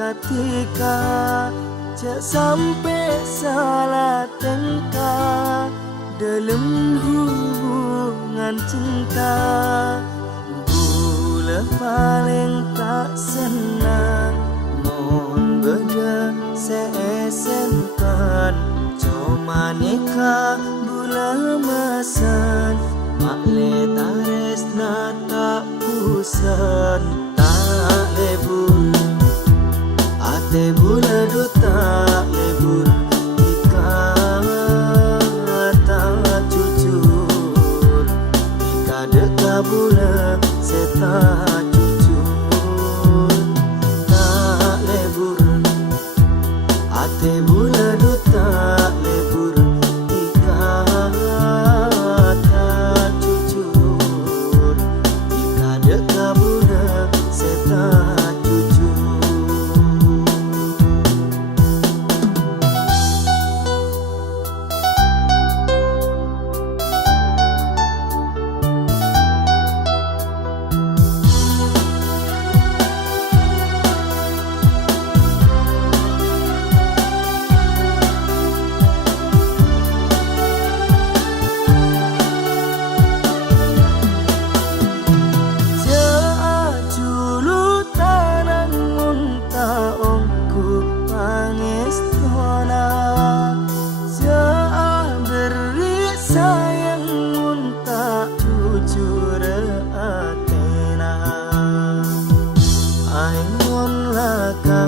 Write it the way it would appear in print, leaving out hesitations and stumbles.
ketika cak sampai salah tengkar dalam hubungan cinta. Gula paling tak senang mohon beda seesenkan cuma nikah bulan masan makle tares na tak kusan tak lebur ate bula duta lebur ika tak jujur ika deka bula seta jujur tak lebur ate bula duta lebur ika tak jujur ika deka bula seta jujur. Aingon laka